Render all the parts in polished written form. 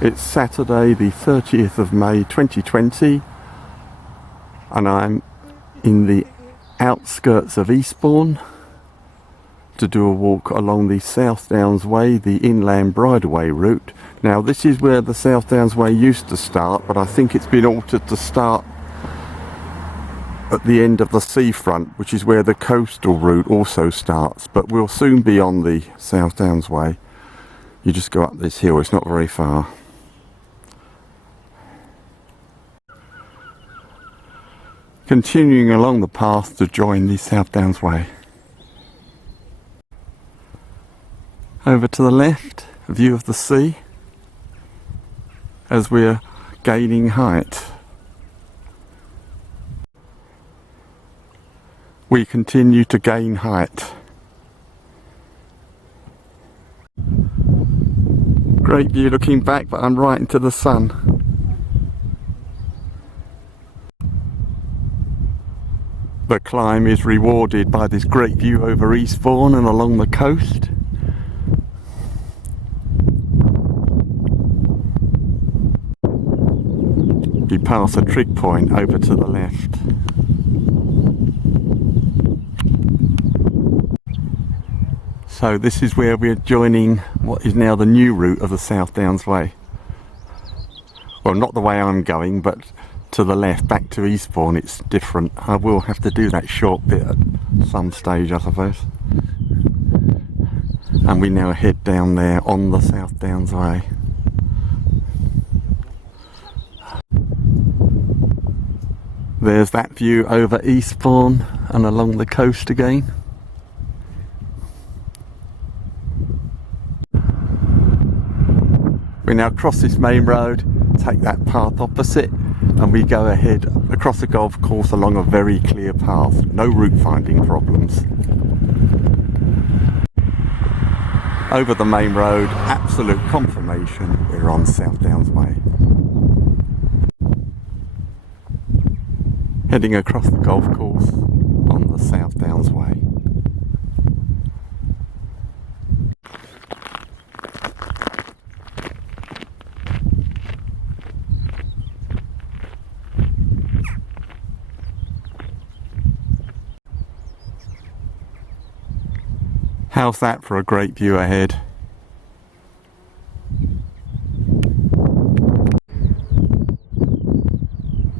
It's Saturday the 30th of May 2020 and I'm in the outskirts of Eastbourne to do a walk along the South Downs Way, the inland bridleway route. Now this is where the South Downs Way used to start, but I think it's been altered to start at the end of the seafront, which is where the coastal route also starts, but we'll soon be on the South Downs Way. You just go up this hill, it's not very far. Continuing along the path to join the South Downs Way. Over to the left, a view of the sea as we're gaining height. We continue to gain height. Great view looking back, but I'm right into the sun. The climb is rewarded by this great view over Eastbourne and along the coast. You pass a trig point over to the left. So this is where we're joining what is now the new route of the South Downs Way. Well, not the way I'm going, but to the left, back to Eastbourne, it's different. I will have to do that short bit at some stage, I suppose. And we now head down there on the South Downs Way. There's that view over Eastbourne and along the coast again. We now cross this main road, take that path opposite, and we go ahead across the golf course along a very clear path. No route finding problems. Over the main road, absolute confirmation we're on South Downs Way. Heading across the golf course on the South Downs Way. How's that for a great view ahead?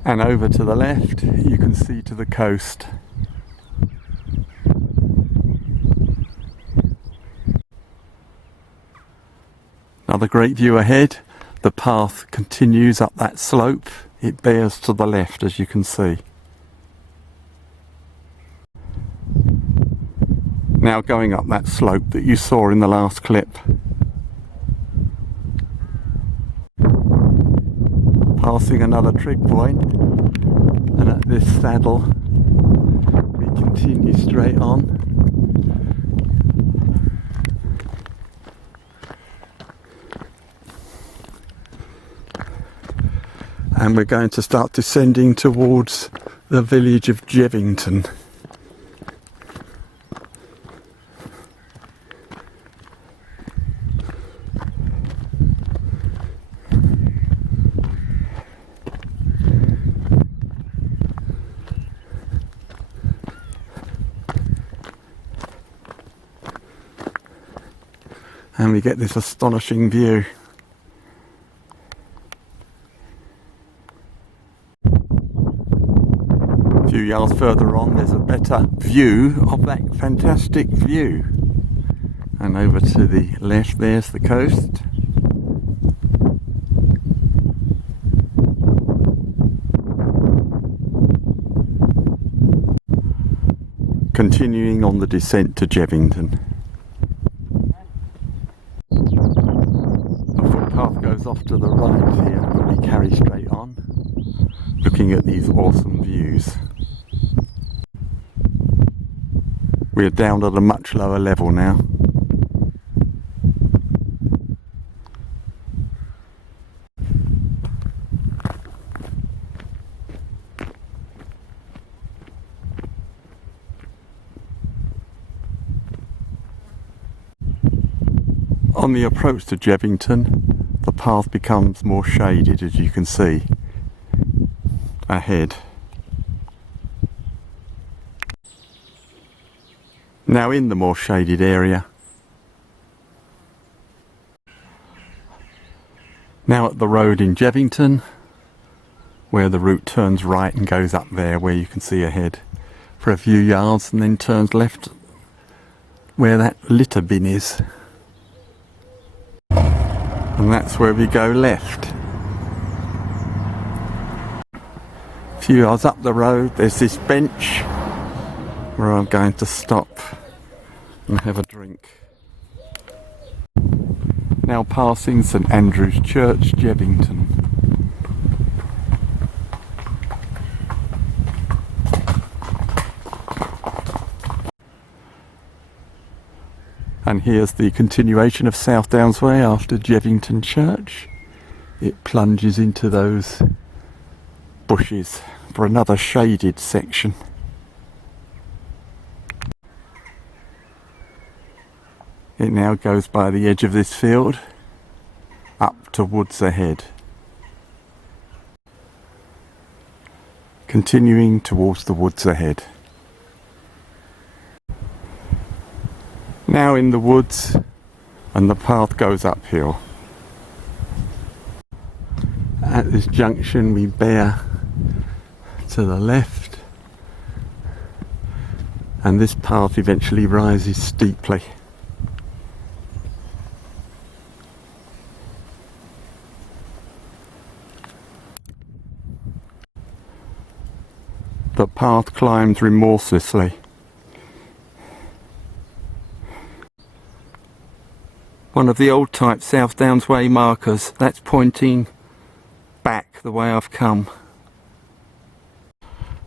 And over to the left, you can see to the coast. Another great view ahead. The path continues up that slope. It bears to the left, as you can see. Now going up that slope that you saw in the last clip. Passing another trig point, and at this saddle we continue straight on. And we're going to start descending towards the village of Jevington. And we get this astonishing view. A few yards further on there's a better view of that fantastic view. And over to the left there's the coast. Continuing on the descent to Jevington. Path goes off to the right here, but we carry straight on, looking at these awesome views. We're down at a much lower level now. On the approach to Jevington, the path becomes more shaded, as you can see ahead. Now in the more shaded area. Now at the road in Jevington, where the route turns right and goes up there where you can see ahead for a few yards and then turns left where that litter bin is. And that's where we go left. A few yards up the road there's this bench where I'm going to stop and have a drink. Now passing St Andrew's Church, Jevington. And here's the continuation of South Downs Way after Jevington Church. It plunges into those bushes for another shaded section. It now goes by the edge of this field up to woods ahead, continuing towards the woods ahead. Now in the woods, and the path goes uphill. At this junction we bear to the left, and this path eventually rises steeply. The path climbs remorselessly. One of the old type South Downs Way markers, that's pointing back the way I've come.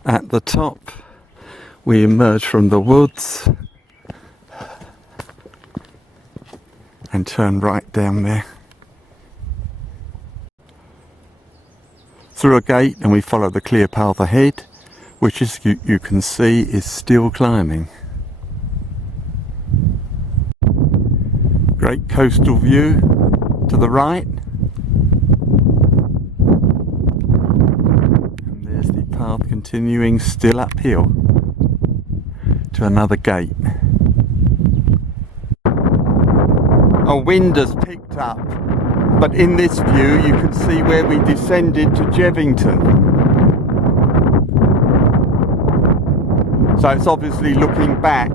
At the top we emerge from the woods and turn right down there through a gate, and we follow the clear path ahead, which, as you can see, is still climbing. Great coastal view to the right. And there's the path continuing still uphill to another gate. A wind has picked up, but in this view you can see where we descended to Jevington. So it's obviously looking back.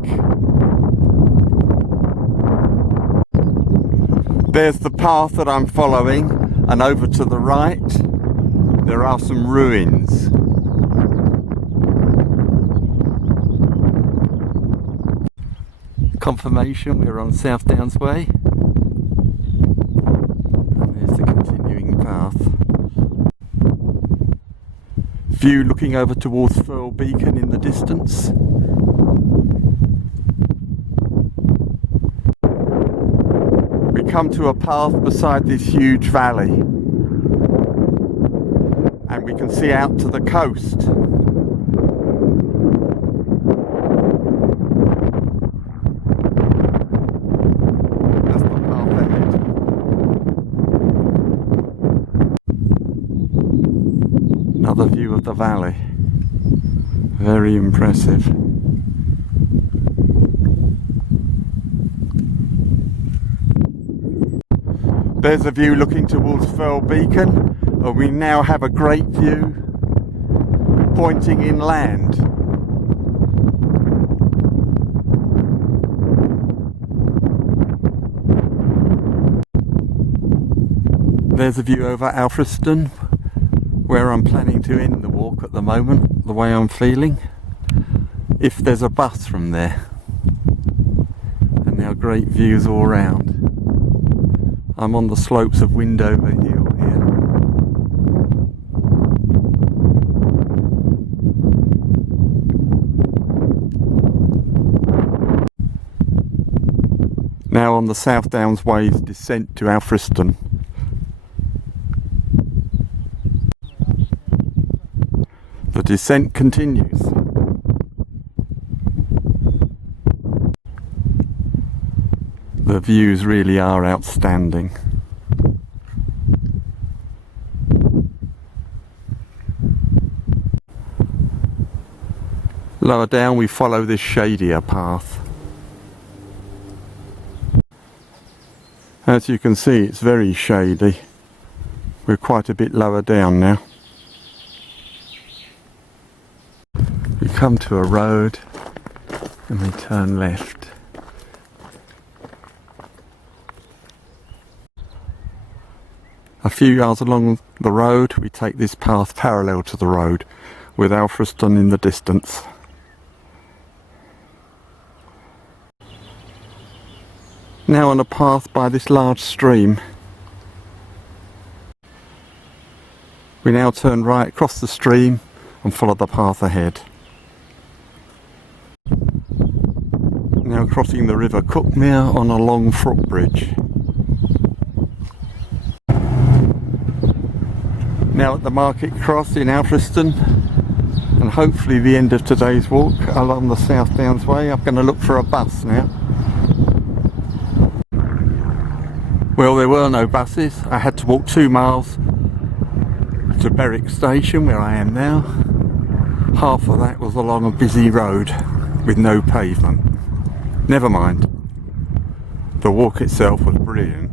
There's the path that I'm following, and over to the right there are some ruins. Confirmation we're on South Downs Way. And there's the continuing path. View looking over towards Firle Beacon in the distance. We come to a path beside this huge valley, and we can see out to the coast. That's the path ahead. Another view of the valley. Very impressive. There's a view looking towards Firle Beacon. We now have a great view pointing inland. There's a view over Alfriston, where I'm planning to end the walk at the moment, the way I'm feeling, if there's a bus from there. And now great views all round. I'm on the slopes of Windover Hill here. Now on the South Downs Way's descent to Alfriston. The descent continues. The views really are outstanding. Lower down we follow this shadier path. As you can see, it's very shady. We're quite a bit lower down now. We come to a road and we turn left. A few yards along the road we take this path parallel to the road with Alfriston in the distance. Now on a path by this large stream. We now turn right across the stream and follow the path ahead. Now crossing the River Cuckmere on a long footbridge. Now at the market cross in Alfriston, and hopefully the end of today's walk along the South Downs Way. I'm going to look for a bus now. Well, there were no buses. I had to walk 2 miles to Berwick station where I am now. Half of that was along a busy road with no pavement. Never mind. The walk itself was brilliant.